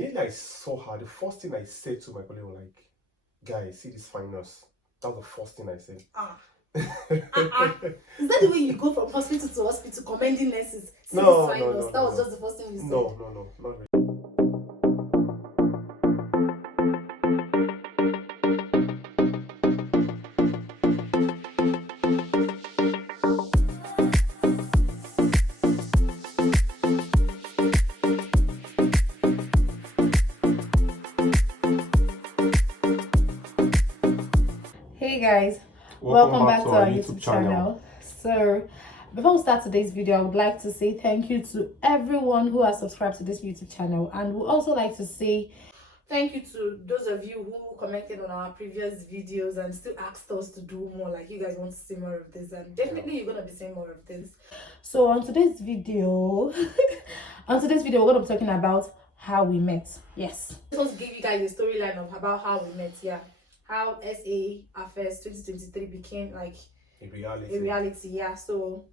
Immediately I saw her, the first thing I said to my colleague was like, guys, see this fine nurse. That was the first thing I said. Is that the way you go from hospital to hospital commending nurses? See No, this fine no, nurse? no, That was no. just the first thing you said. No, not really. Hey guys, welcome back to our YouTube channel. So before we start today's video, I would like to say thank you to everyone who has subscribed to this YouTube channel, and we'd also like to say thank you to those of you who commented on our previous videos and still asked us to do more, like you guys want to see more of this, and definitely you're gonna be seeing more of this. So on today's video we're going to be talking about how we met. Yes, I just want to give you guys a storyline of about how we met. Yeah, how SA Affairs 2023 became like a reality. Yeah, so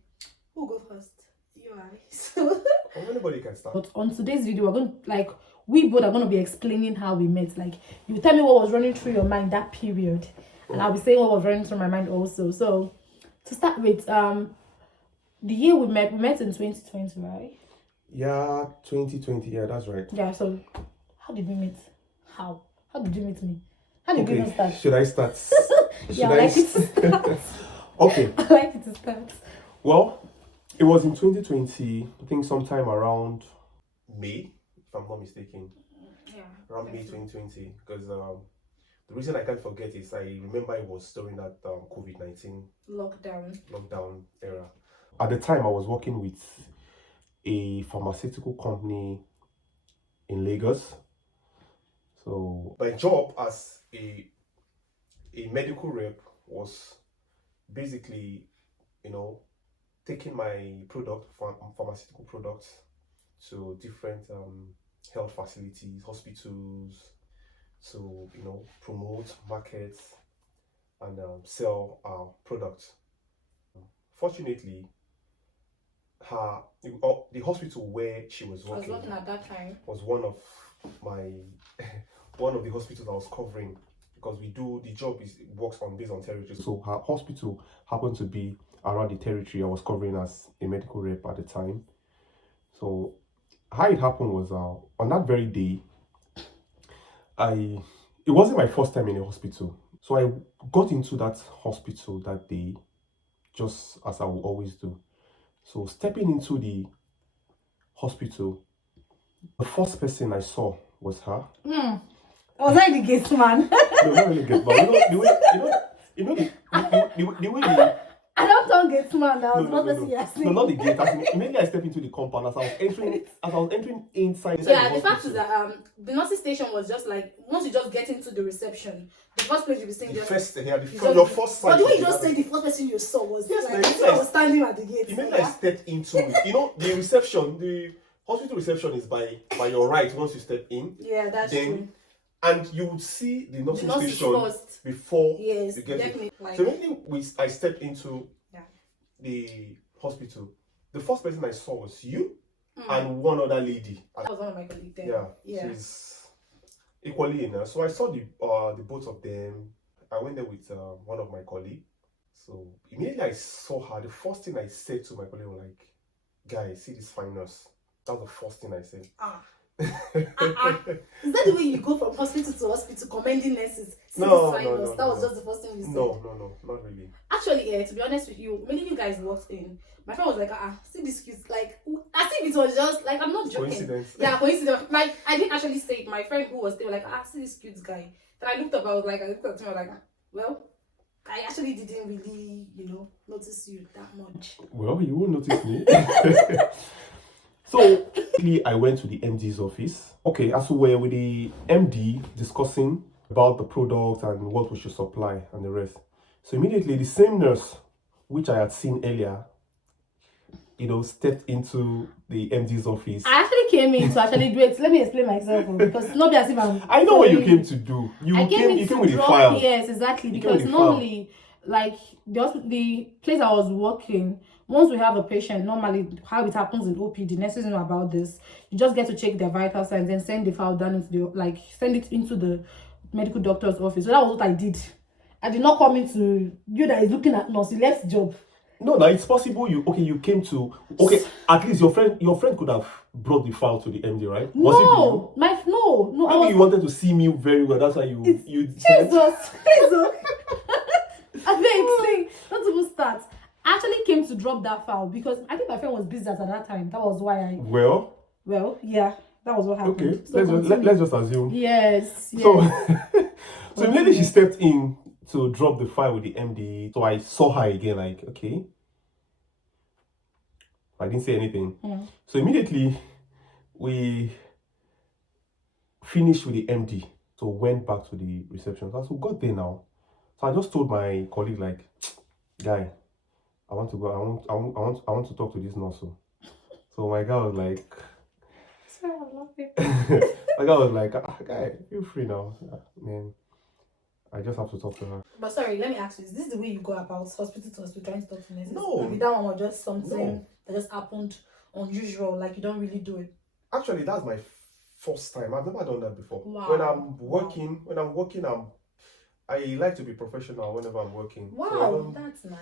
who go first? You are. So anybody can start. But on today's video, we're going to, we both are going to be explaining how we met. Like, you tell me what was running through your mind that period, and I'll be saying what was running through my mind also. So to start with, the year we met in 2020, right? Yeah, 2020. Yeah, that's right. Yeah. So how did we meet? How did you meet me? How did we even start? Should I start? Yeah, I like it to start. Okay. I like it to start. Well, it was in 2020, I think sometime around May, if I'm not mistaken. Yeah. Around May 2020. Because the reason I can't forget is I remember it was during that COVID-19 lockdown era. At the time, I was working with a pharmaceutical company in Lagos. So my job as a medical rep was basically, taking my pharmaceutical products to different health facilities, hospitals, to promote, market, and sell our products. Fortunately, the hospital where she was working at that time was one of the hospitals I was covering, because the job works based on territory. So her hospital happened to be around the territory I was covering as a medical rep at the time. So how it happened was on that very day, it wasn't my first time in a hospital. So I got into that hospital that day, just as I will always do. So stepping into the hospital, the first person I saw was her. Was I the gate man? No, not really gate man. The way I don't talk gate man. That was not the thing you're saying. No, not the gate. Immediately I stepped into the compound as I was entering inside. Yeah, the fact is that the nursing station was just like, once you just get into the reception, the first place you'll be seeing your first sight. But the way you just said the first person you saw was I was standing at the gate. Immediately I stepped into it. The reception, the hospital reception is by your right once you step in. Yeah, that's true. And you would see the nursing station first before you get it. So when I stepped into the hospital, the first person I saw was you and one other lady. That was one of my colleagues there. Yeah. She's equally in there. So I saw the both of them. I went there with one of my colleagues. So immediately I saw her, the first thing I said to my colleague was like, guys, see this fine nurse. That was the first thing I said. Is that the way you go from hospital to hospital commending nurses? No, that was just the first thing you said. No, not really. Actually, to be honest with you, many of you guys walked in. My friend was like, see this cute, like, as if it was just like, I'm not joking. Coincidence. Yeah, coincidence. I didn't actually say it. My friend who was there was like, see this cute guy. Then I looked up, I looked at him, I was like, well, I actually didn't really, notice you that much. Well, you won't notice me. So I went to the MD's office. Okay, as we were with the MD discussing about the product and what we should supply and the rest. So immediately the same nurse which I had seen earlier, stepped into the MD's office. I actually came in to actually do it. Let me explain myself, because it's not as if I know what you came to do. You came with the file. Yes, exactly. Because normally, like the place I was working once we have a patient, normally how it happens in OP, the nurses know about this. You just get to check their vital signs and send the file down into the, like, send it into the medical doctor's office. So that was what I did. I did not come into you that is looking at nurse. You left job. No, it's possible. You came to, at least your friend could have brought the file to the MD, right? No, Maybe you wanted to see me very well. That's why you Jesus. I beg, don't even start. I actually came to drop that file because I think my friend was busy at that time. That was why I. Well, yeah, that was what happened. Okay, so let's just assume. Yes. So, so immediately she stepped in to drop the file with the MD. So I saw her again, like, okay. I didn't say anything. So immediately we finished with the MD. So went back to the reception. So we got there now. So I just told my colleague, like, guy, I want to go. I want to talk to this nurse. So my guy was like, sorry, I love it. my guy was like, guy, feel free now. Man, I just have to talk to her. But sorry, let me ask you, is this the way you go about hospital to hospital trying to talk to nurses? No. Maybe that one was just something that just happened unusual, like you don't really do it. Actually, that's my first time. I've never done that before. Wow. When I'm working, I like to be professional whenever I'm working. Wow, so that's nice.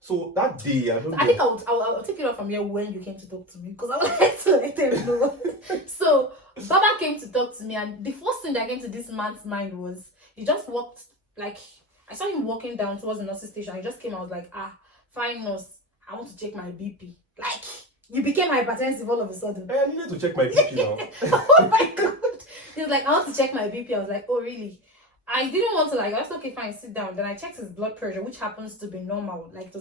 So that day, I think I'll take it off from here when you came to talk to me, because I would like to let them know. So Baba came to talk to me, and the first thing that came to this man's mind was he just walked, like, I saw him walking down towards the nurse's station. He just came out like, fine nurse, I want to check my BP. Like, you became hypertensive all of a sudden. I needed to check my BP now. Oh my god. He was like, I want to check my BP. I was like, oh really? I didn't want to, like, I was okay, fine, sit down. Then I checked his blood pressure, which happens to be normal. Like, it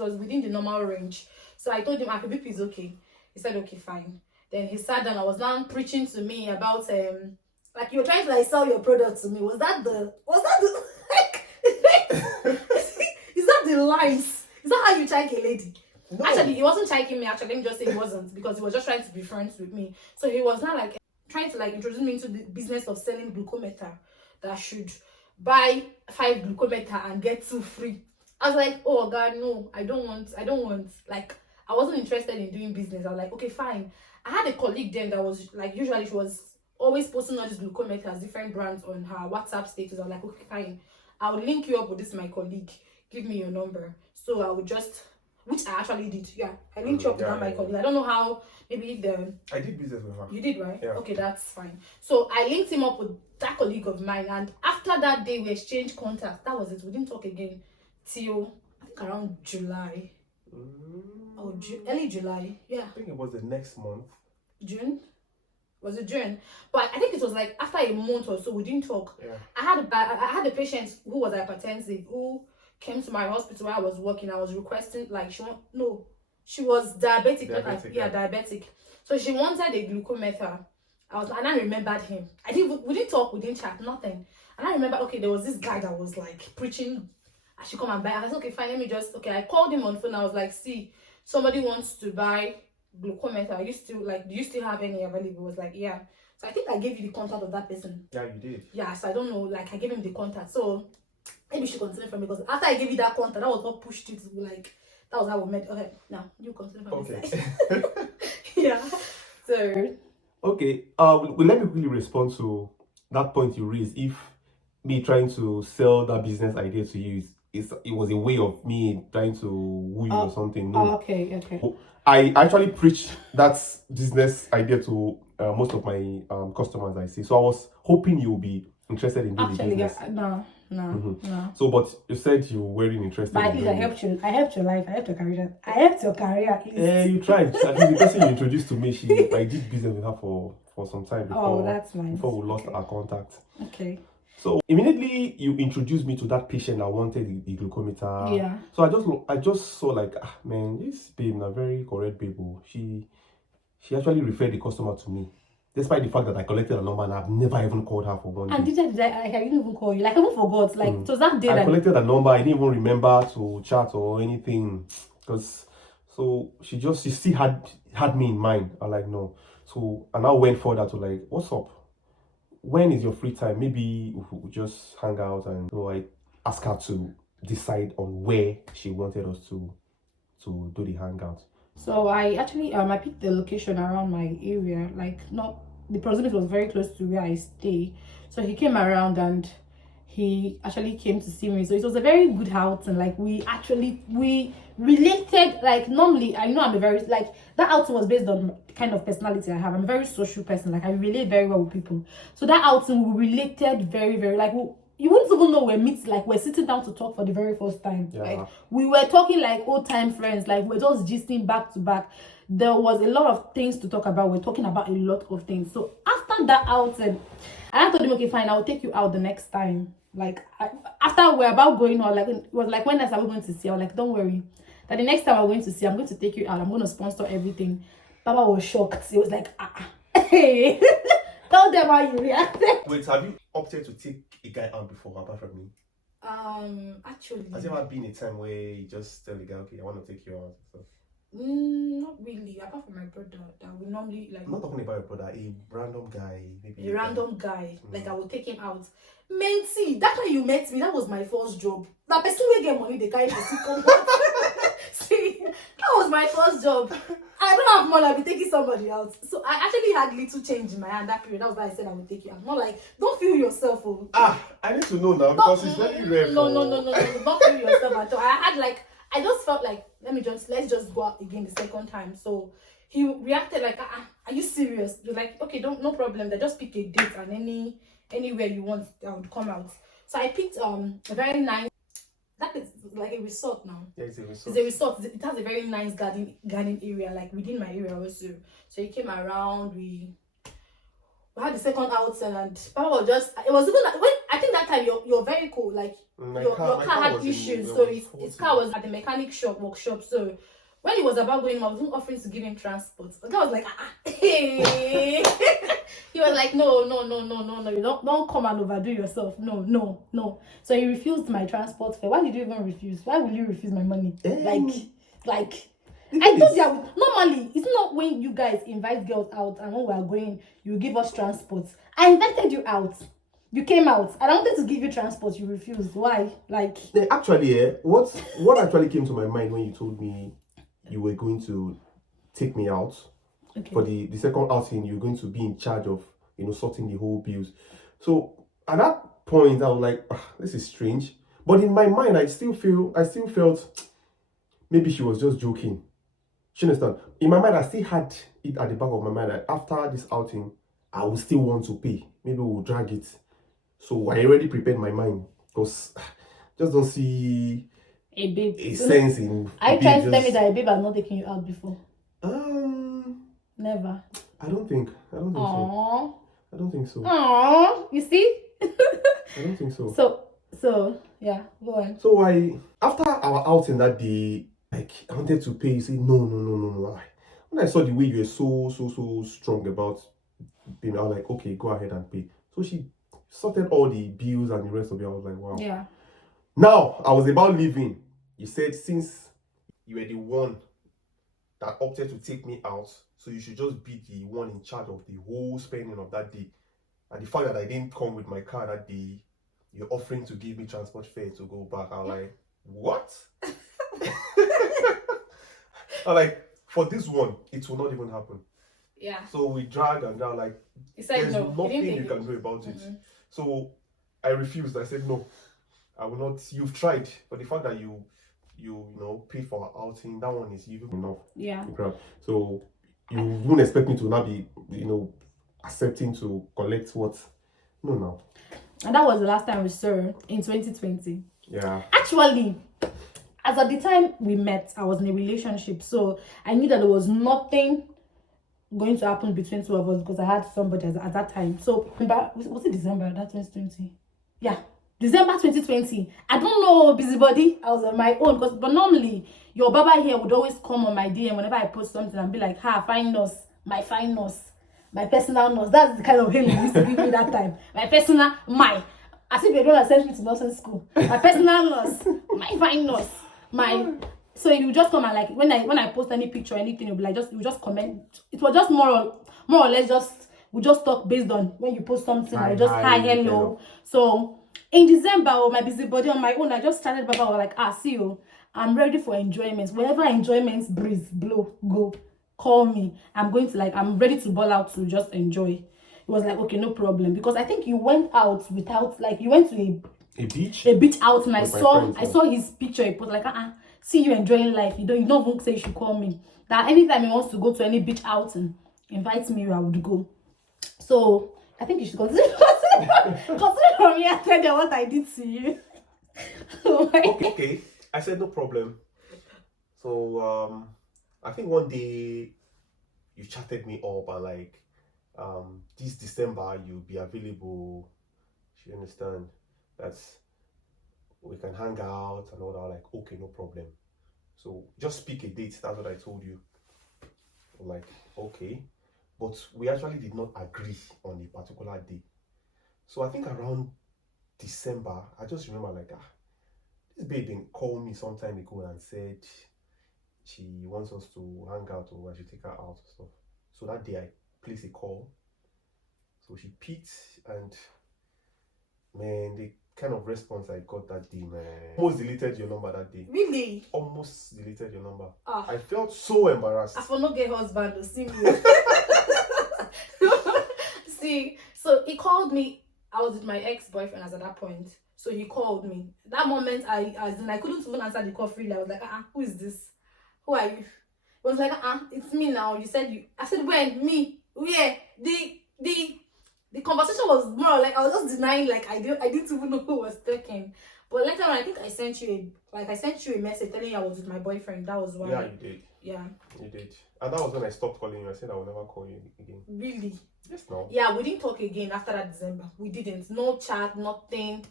was within the normal range. So I told him, my BP is okay. He said, okay, fine. Then he sat down. I was now preaching to me about, like, you were trying to, like, sell your product to me. Was that the, like, is that the lines? Is that how you check a lady? No. Actually, he wasn't checking me. Actually, let me just say he wasn't, because he was just trying to be friends with me. So he was not, like, trying to, like, introduce me into the business of selling glucometer. That I should buy 5 glucometer and get 2 free. I was like, oh God, no, I don't want. Like, I wasn't interested in doing business. I was like, okay, fine. I had a colleague then that was like, usually she was always posting all these glucometers, different brands on her WhatsApp status. I was like, okay, fine. I'll link you up with this, my colleague. Give me your number. So I would just, which I actually did. Yeah, I linked you up with my colleague. I don't know how. Maybe if I did business with her. You did, right? Yeah. Okay, that's fine. So I linked him up with that colleague of mine, and after that day we exchanged contacts. That was it. We didn't talk again till I think around July. Or early July. Yeah. I think it was the next month. June. Was it June? But I think it was like after a month or so we didn't talk. Yeah. I had a patient who was hypertensive who came to my hospital where I was working. I was requesting, like, she was diabetic. Diabetic. So she wanted a glucometer. And I remembered him. We didn't talk, we didn't chat, nothing. And I remember, okay, there was this guy that was like preaching, I should come and buy. I was like, okay, fine, let me just, I called him on phone. I was like, see, somebody wants to buy glucometer. Do you still have any available? He was like, yeah. So I think I gave you the contact of that person. Yeah, you did. Yeah, so I don't know, like, I gave him the contact. So maybe you should continue from me, because after I gave you that contact, that was what pushed you to, like, that was how we met. Okay, now you continue from okay. Yeah. So. Okay. Well, let me quickly respond to that point you raised. If me trying to sell that business idea to you it was a way of me trying to woo you or something. No. Okay. I actually preach that business idea to most of my customers I see. So I was hoping you'll be interested in doing the business. No. So, but you said you weren't interested. But at least I helped you. I helped your life. I helped your career. I helped your career at least. Yeah, you tried. At least the person you introduced to me, I did business with her for some time before. Oh, that's nice. Before we lost our contact. Okay. So immediately you introduced me to that patient that wanted the glucometer. Yeah. So I just saw like, man, this babe, a very correct babe. She actually referred the customer to me. Despite the fact that I collected a number and I've never even called her for one day. And did I didn't even call you. Like, I even forgot. Like, it was that day I collected a number. I didn't even remember to chat or anything. So she still had me in mind. I'm like, no. So I now went further to like, what's up? When is your free time? Maybe we'll just hang out. And so I asked her to decide on where she wanted us to to do the hangout. So I actually I picked the location around my area, like not the proximity was very close to where I stay. So he came around and he actually came to see me. So it was a very good outing. Like we related. Like normally I know I'm a very like that outing was based on the kind of personality I have. I'm a very social person. Like I relate very well with people. So that outing we related very, very like you wouldn't even know we're sitting down to talk for the very first time. Yeah. Like we were talking like old time friends, like we're just gisting back to back. There was a lot of things to talk about. We're talking about a lot of things. So after that outing, I told him, okay, fine, I'll take you out the next time. Like after we're about going on, like it was like when else are we going to see? I was like, don't worry. That the next time we're going to see, I'm going to take you out. I'm going to sponsor everything. Baba was shocked. He was like, hey. Tell them how you reacted. Wait, have you opted to take a guy out before, apart from me? Actually, has there ever been a time where you just tell the guy, okay, I want to take you out? So, not really. Apart from my brother, that we normally like. I'm not talking about your brother, a random guy, maybe. A random guy, like I will take him out. Menti, that time you met me, that was my first job. That person will get money, they carry the come out. See, that was my first job. I don't have money, I'll be taking somebody out. So I actually had little change in my hand that period. That was why I said I would take you out. More like, don't feel yourself. Oh. I need to know now because it's very rare. No, don't feel yourself at all. I just felt like, let's just go out again the second time. So he reacted like, are you serious? You're like, okay, no problem. They just pick a date and anywhere you want, I would come out. So I picked a very nice. That is like a resort now. Yeah, it's a resort. It's a resort. It has a very nice garden area, like within my area also. So he came around. We had the second outing, and Papa was just. It was even like, when I think that time you're very cool. Like your car had issues, so his car was at the mechanic workshop. So when he was about going, I was offering to give him transport. The guy was like, hey. He was like, no, you don't come and overdo yourself. No. So he refused my transport fare. Why did you even refuse? Why will you refuse my money? Like I told you, normally it's not when you guys invite girls out and when we are going, you give us transport. I invited you out. You came out and I wanted to give you transport. You refused. Why? Like actually, what actually came to my mind when you told me you were going to take me out. Okay. For the second outing, you're going to be in charge of, sorting the whole bills. So at that point, I was like, this is strange. But in my mind, I still felt maybe she was just joking. You understand? In my mind, I still had it at the back of my mind that after this outing, I will still want to pay. Maybe we'll drag it. So I already prepared my mind because just don't see a sense in. Are you trying to tell me that a babe has not taken you out before? Never. I don't think so. I don't think so. Aww, you see? I don't think so. So yeah, go on. So after our outing that day, like I wanted to pay. You say no. When I saw the way you were so strong about being, I was like, okay, go ahead and pay. So she sorted all the bills and the rest of it. I was like, wow. Yeah. Now I was about leaving. You said since you were the one that opted to take me out, so you should just be the one in charge of the whole spending of that day. And the fact that I didn't come with my car that day, you're offering to give me transport fare to go back. I'm like, what? I'm like, for this one, it will not even happen. Yeah. So we dragged and down, like, there's nothing you can do about it. So I refused. I said, no, I will not. You've tried, but the fact that you pay for our outing, that one is even enough. Yeah. So you wouldn't expect me to now be, accepting to collect what? No. And that was the last time we saw her in 2020. Yeah. Actually, as at the time we met, I was in a relationship, so I knew that there was nothing going to happen between two of us because I had somebody at that time. So was it December that 2020? Yeah. December 2020. I don't know, busybody. I was on my own but normally your baba here would always come on my DM whenever I post something and be like, fine nurse, my fine nurse, my personal nurse. That's the kind of hail he used to give me that time. My personal, as if they don't accept me to nursing school. My personal nurse, my fine nurse, So you just come and like when I post any picture or anything, you'll be like you just comment. It was just more or less we just talk based on when you post something or just hi, hello. So in December, my busybody on my own, I just started Baba was like, see you. I'm ready for enjoyment. Wherever enjoyment breeze blow, go, call me. I'm going to I'm ready to ball out to just enjoy. He was like, okay, no problem. Because I think you went out without, you went to a beach out, and I saw his picture. He put see you enjoying life. You don't even say you should call me. That anytime he wants to go to any beach outing, invite me, I would go. So I think you should consider from me. I tell you what I did to you. Okay. I said no problem. So I think one day you chatted me up and this December you'll be available. You understand? That's we can hang out and all that. Like, okay, no problem. So just pick a date. That's what I told you. I'm like, okay. But we actually did not agree on a particular day. So I think around December, I just remember this babe didn't call me some time ago and said she wants us to hang out or I should take her out and stuff. So that day I placed a call. So she picked, and man, the kind of response I got that day, man. Almost deleted your number that day. Really? Almost deleted your number. Ah. I felt so embarrassed. I for not get husband to see me. See, so he called me. I was with my ex-boyfriend at that point. So he called me. That moment, I couldn't even answer the call freely. I was like, who is this? Who are you? He was like, it's me now. You said you. I said, when? Me? Where? The conversation was more like I was just denying, I didn't even know who was talking. But later on, I think I sent you a message telling you I was with my boyfriend. That was why. Yeah, you did. Yeah. You did. And that was when I stopped calling you. I said I will never call you again. Really? Yes, no. Yeah, we didn't talk again after that December. We didn't. No chat, nothing.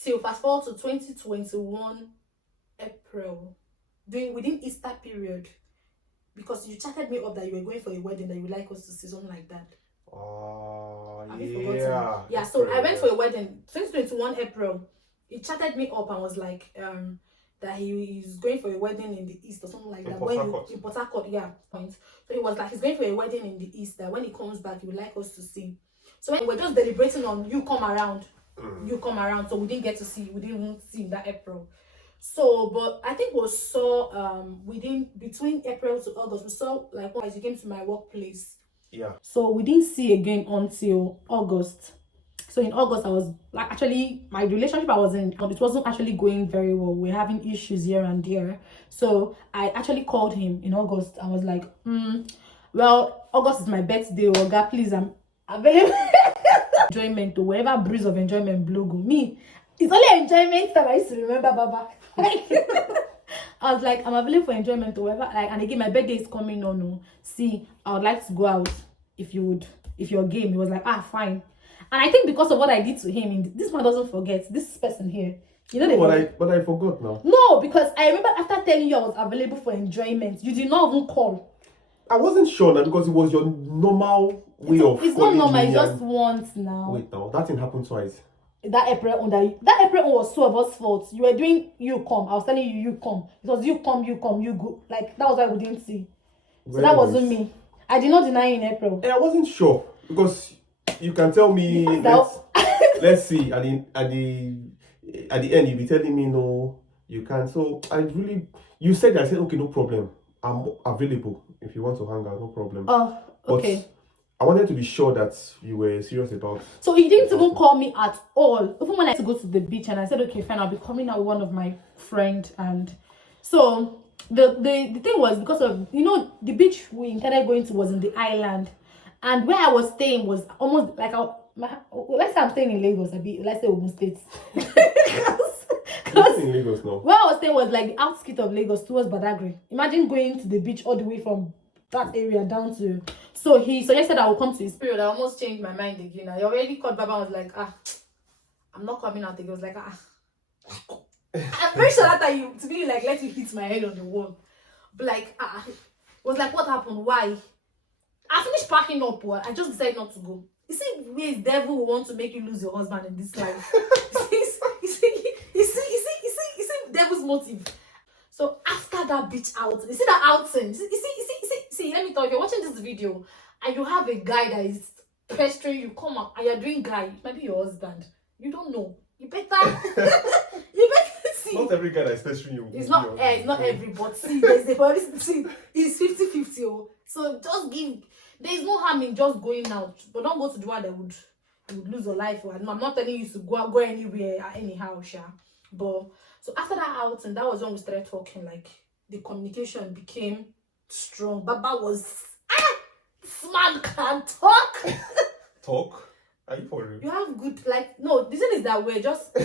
Till fast forward to 2021 April. Within Easter period. Because you chatted me up that you were going for a wedding that you would like us to see, something like that. Have you forgotten? Yeah, so I went for a wedding 2021 April. He chatted me up and was like that he is going for a wedding in the east or something like that. In Port Harcourt, yeah, point. So he was like he's going for a wedding in the east, that when he comes back he would like us to see. So when we were just deliberating on you come around. So we didn't get to see, we didn't even see in that April. So but I think we saw between April to August, we saw once he came to my workplace. Yeah. So we didn't see again until August. So in August, I was actually my relationship I was in, it wasn't actually going very well. We're having issues here and there. So I actually called him in August. I was like, well, August is my birthday. Oh God, please, I'm available. Enjoyment or wherever breeze of enjoyment blow go. Me, it's only enjoyment that I used to remember, Baba. I was like, I'm available for enjoyment or whatever. And again, my birthday is coming on. No. See, I would like to go out if you're game. He was like, fine. And I think because of what I did to him, this man doesn't forget. This person here. You know, but I forgot now. No, because I remember after telling you I was available for enjoyment, you did not even call. I wasn't sure now because it was your normal way of. It's not normal, it's just once now. Wait now, that didn't happen twice. That April was two of us fault. You were doing you come. I was telling you come. It was you come, you go. That was why we didn't see. So that wasn't me. I did not deny in April. I wasn't sure because you can tell me. Let's see. At the end, you'll be telling me no, you can't. So you said that. I said okay, no problem. I'm available if you want to hang out, no problem. Oh, okay. But I wanted to be sure that you were serious about. So he didn't even call me at all. Even when I had to go to the beach, and I said, okay, fine, I'll be coming out with one of my friends. And so the thing was because of the beach we intended going to was in the island, and where I was staying was almost like let's say I'm staying in Lagos. Let's say Ogun State. Because in Lagos now. Where I was staying was like the outskirts of Lagos towards Badagry. Imagine going to the beach all the way from that area down to. So he suggested I will come to his period. I almost changed my mind again. I already called Baba and was like, I'm not coming out again. I was like, I'm very sure that time to be like, let you hit my head on the wall. But was like, what happened? Why? I finished packing up. I just decided not to go. You see, where the devil will want to make you lose your husband in this life. You see, devil's motive. So after that beach out, you see that outing. See, let me tell you, if you're watching this video and you have a guy that is pestering you, come out and you're doing guy, it might be your husband. You don't know. You better see. Not every guy that's pestering you. It's not every, but see, there's a policy. See, it's 50-50. Oh. So just give. There's no harm in just going out, but don't go to the one that would lose your life. I'm not telling you to go anywhere anyhow, sha. But so after that outing, that was when we started talking. Like the communication became strong. Baba was this man can talk. Talk? Are you for real? You have good no. The thing is that we're just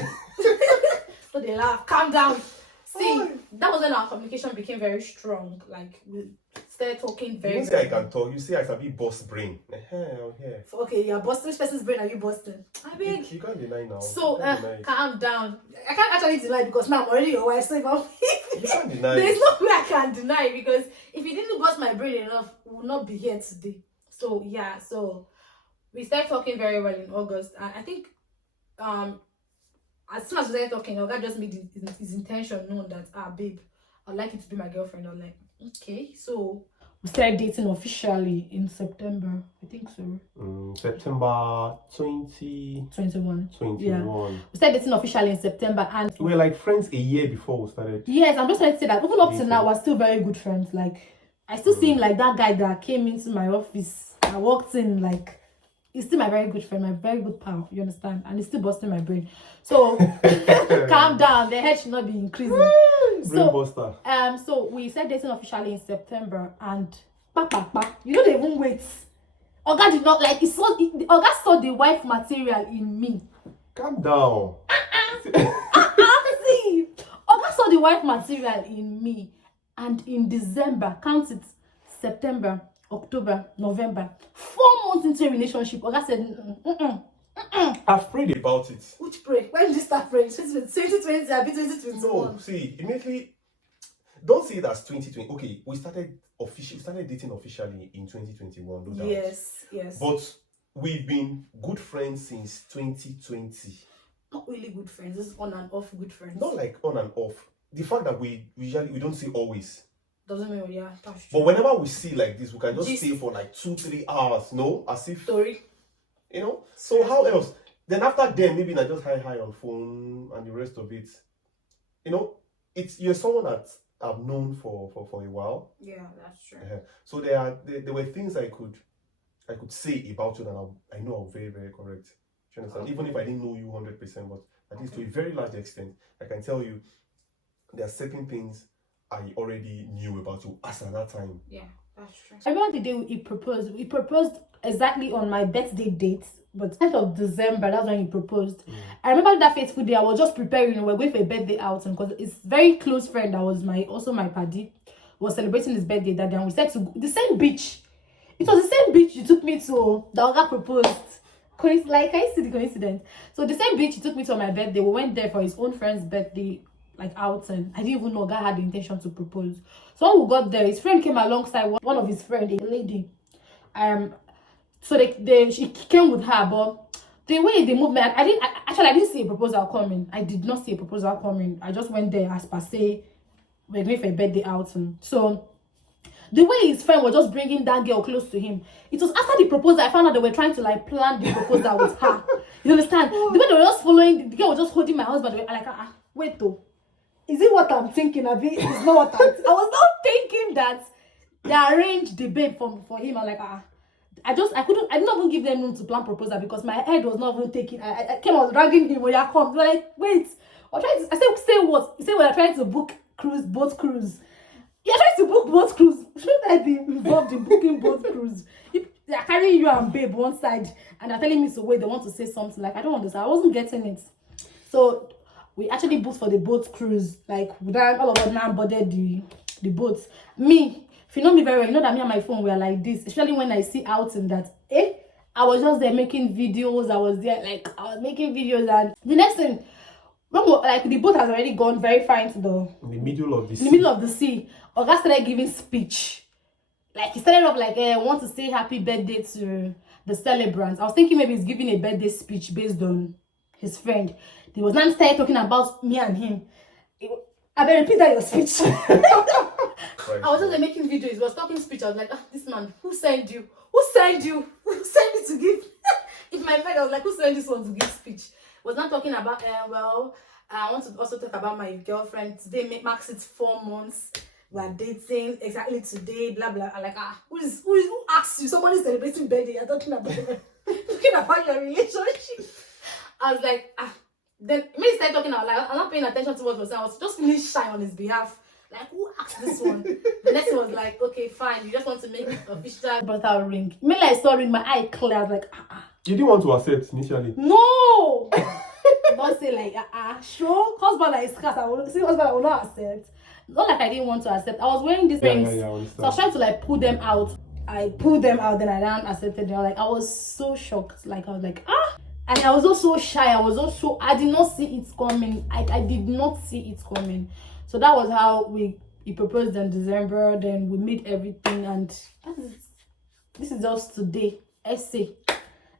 so they laugh. Calm down. See, that was when our communication became very strong. Like we started talking very. You say I can talk. You say I can be boss brain. I'm here. So, okay, you're busting. Which person's brain are you busting? I mean, you can't deny now. So calm down. I can't actually deny because now I'm already your wife. So if you can't deny. There's no way I can deny because if you didn't bust my brain enough, we would not be here today. So yeah, so we started talking very well in August, and I think as soon as we started talking, Oga just made his intention known that babe, I'd like you to be my girlfriend. I'm like, okay, so we started dating officially in September, I think so. September 2021. Yeah. We started dating officially in September, and we were like friends a year before we started. Yes, I'm just trying to say that even up to now, we're still very good friends. Like, I still see him like that guy that came into my office. I walked in like. He's still my very good friend, my very good pal, you understand? And he's still busting my brain. So calm down, the head should not be increasing. Brain buster. So we started dating officially in September, and you don't even wait. Oga did not like Oga saw the wife material in me. Calm down. See, Oga saw the wife material in me, and in December, count it, September, October, November, 4 months into a relationship, Oga said, I've prayed about it. Which pray? When did you start praying? 2020, I'll be 2021. No, see, immediately, don't see it as 2020. Okay, we started dating officially in 2021. No doubt. Yes. But we've been good friends since 2020. Not really good friends, just on and off good friends. Not like on and off. The fact that we don't say always. Doesn't mean, yeah, that's true. But whenever we see like this, we can just stay for like 2-3 hours, no? As if story. You know? So how else? Then after then, maybe not just hi on phone and the rest of it. You know, you're someone that I've known for a while. Yeah, that's true. So there were things I could say about you that I know are very, very correct. Do you understand? Okay. Even if I didn't know you 100%, but at least to a very large extent, I can tell you there are certain things I already knew about you as at that time. Yeah, that's true. I remember the day he proposed. He proposed exactly on my birthday date, but 10th of December, that's when he proposed. I remember that fateful day, I was just preparing. We're going for a birthday outing because his very close friend that was also my paddy was celebrating his birthday that day, and we said to go the same beach. It was the same beach you took me to that Oga proposed. Like, I see the coincidence. So the same beach he took me to on my birthday. We went there for his own friend's birthday, like outing. I didn't even know Oga had the intention to propose. So when we got there, his friend came alongside one of his friends, a lady. So she came with her, but the way they moved me, I didn't see a proposal coming. I did not see a proposal coming. I just went there as per se, we're going for a birthday outing. So the way his friend was just bringing that girl close to him, it was after the proposal I found out they were trying to like plan the proposal with her. You understand? The way they were just following, the girl was just holding my husband. They were like, wait though, is it what I'm thinking? It's not what I was not thinking that they arranged the babe for him. I'm like, I did not even give them room to plan proposal because my head was not even taking. I came out dragging him when I come. They're like, wait, I said, say what? He said we're trying to book boat cruise. You're trying to book boat cruise. Shouldn't I be involved in booking boat cruise? They're carrying you and babe one side and they're telling me so wait, they want to say something. Like, I don't understand. I wasn't getting it. So we actually booked for the boat cruise. Like, all of us now boarded the boats. Me, if you know me very well, you know that me and my phone were like this. Especially when I see out in that, I was just there making videos. I was making videos, and the next thing, like the boat has already gone very far into the middle of the sea. In the middle of the sea, Oga started giving speech. Like, he started off like, I want to say happy birthday to the celebrants. I was thinking maybe he's giving a birthday speech based on his friend. He was now started talking about me and him. I better repeat that your speech. I was just making videos. He was talking speech. I was like, this man, who sent you? Who sent you? Who sent me to give? In my mind, I was like, who sent this one to give speech? Was not talking about, I want to also talk about my girlfriend. Today marks it 4 months. We are dating exactly today. Blah blah. I'm like, who asked you? Somebody celebrating birthday. You're talking about your relationship. I was like, Then me started talking. I was like, I'm not paying attention to what was saying. I was just feeling shy on his behalf. Like, who asked this one? The next one was like, okay, fine. You just want to make it official. But I'll ring. Me like saw ring, my eye clear. I was like, You didn't want to accept initially? No! Don't say like, sure. Husband is scarce. I will see husband. I will not accept. Not like I didn't want to accept. I was wearing these rings. Yeah, so I was trying to like pull them out. I pulled them out, then I didn't accept them. Like, I was so shocked. Like, I was like, And I was also shy. I did not see it coming. I did not see it coming. So that was how he proposed in December. Then we made everything, and this is just today. Essay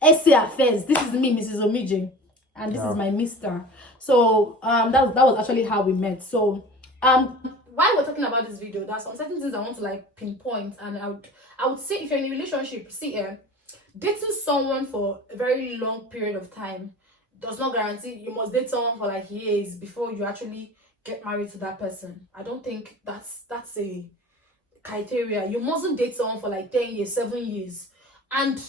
affairs. This is me, Mrs. Omije, and this is my Mr. So that was actually how we met. So while we're talking about this video, there's some certain things I want to like pinpoint, and I would say if you're in a relationship, dating someone for a very long period of time does not guarantee you must date someone for like years before you actually get married to that person. I don't think that's a criteria. You mustn't date someone for like 10 years, 7 years, and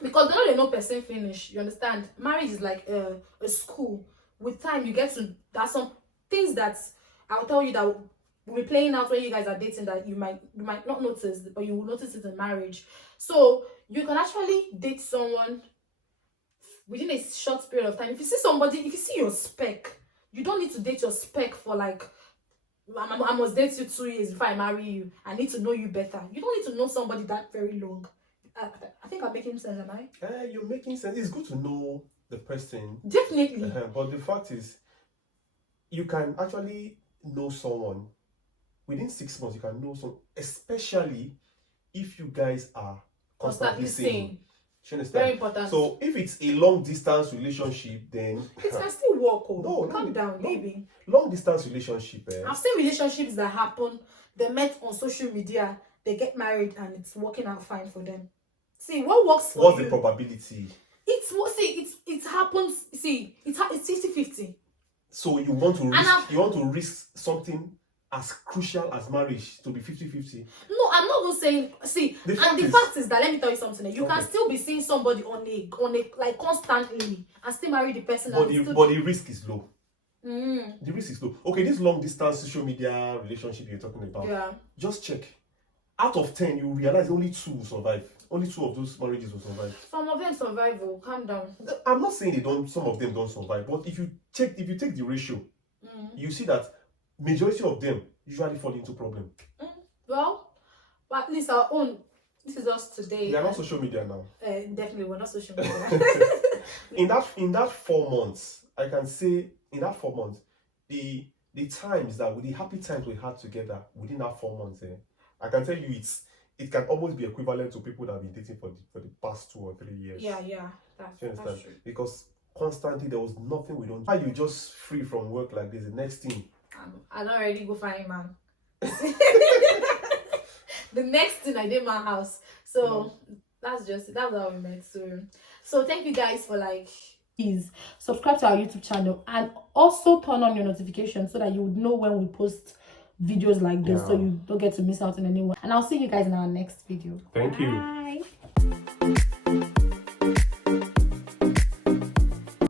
because they know person finish. You understand? Marriage is like a school. With time, you get to. There's some things that I'll tell you that will be playing out when you guys are dating that you might not notice, but you will notice it in marriage. So you can actually date someone within a short period of time. If you see your spec, you don't need to date your spec for like, I must date you 2 years before I marry you. I need to know you better. You don't need to know somebody that very long. I think I'm making sense, am I? You're making sense. It's good to know the person. Definitely. But the fact is, you can actually know someone within 6 months. You can know someone, especially if you guys are constantly seeing. Very important. So if it's a long distance relationship, then it can still work. Calm down, baby. Long distance relationship. I've seen relationships that happen. They met on social media. They get married and it's working out fine for them. See, what works for What's you? the probability? It happens. See, it's 50-50. So you want to risk something as crucial as marriage to be 50-50? No, I'm not even saying. See, the fact is that, let me tell you something. You can still be seeing somebody on a like constantly and still marry the person. But the risk is low. The risk is low. Okay, this long distance social media relationship you're talking about. Yeah. Just check. Out of 10, you realize only 2 will survive. Only 2 of those marriages will survive. Some of them survive. Calm down. I'm not saying some of them don't survive, but if you take the ratio, you see that majority of them usually fall into problem. Well, at least our own. This is us today. We are not social media now. Definitely, we're not social media. in that 4 months, I can say in that 4 months, the times that with the happy times we had together within that 4 months, I can tell you it can almost be equivalent to people that have been dating for the past 2 or 3 years. Yeah, that's true. Because constantly there was nothing we don't do. Are you just free from work like this? The next thing, I don't already go find man. The next thing I did my house. So that's how we met. So thank you guys for please subscribe to our YouTube channel and also turn on your notifications so that you would know when we post videos like this, so you don't get to miss out on anyone. And I'll see you guys in our next video. Thank you. Bye.